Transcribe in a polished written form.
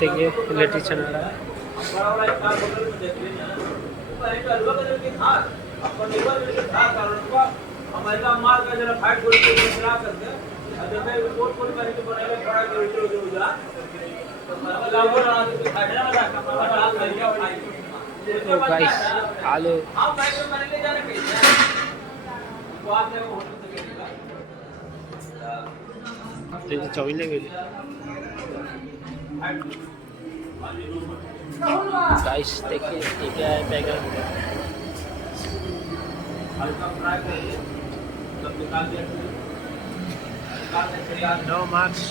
देखिए इलेक्ट्रिशियन आ रहा है। तो गाइस आलू चौले गेले गाइस देखिए ये क्या है बैगन नो मार्क्स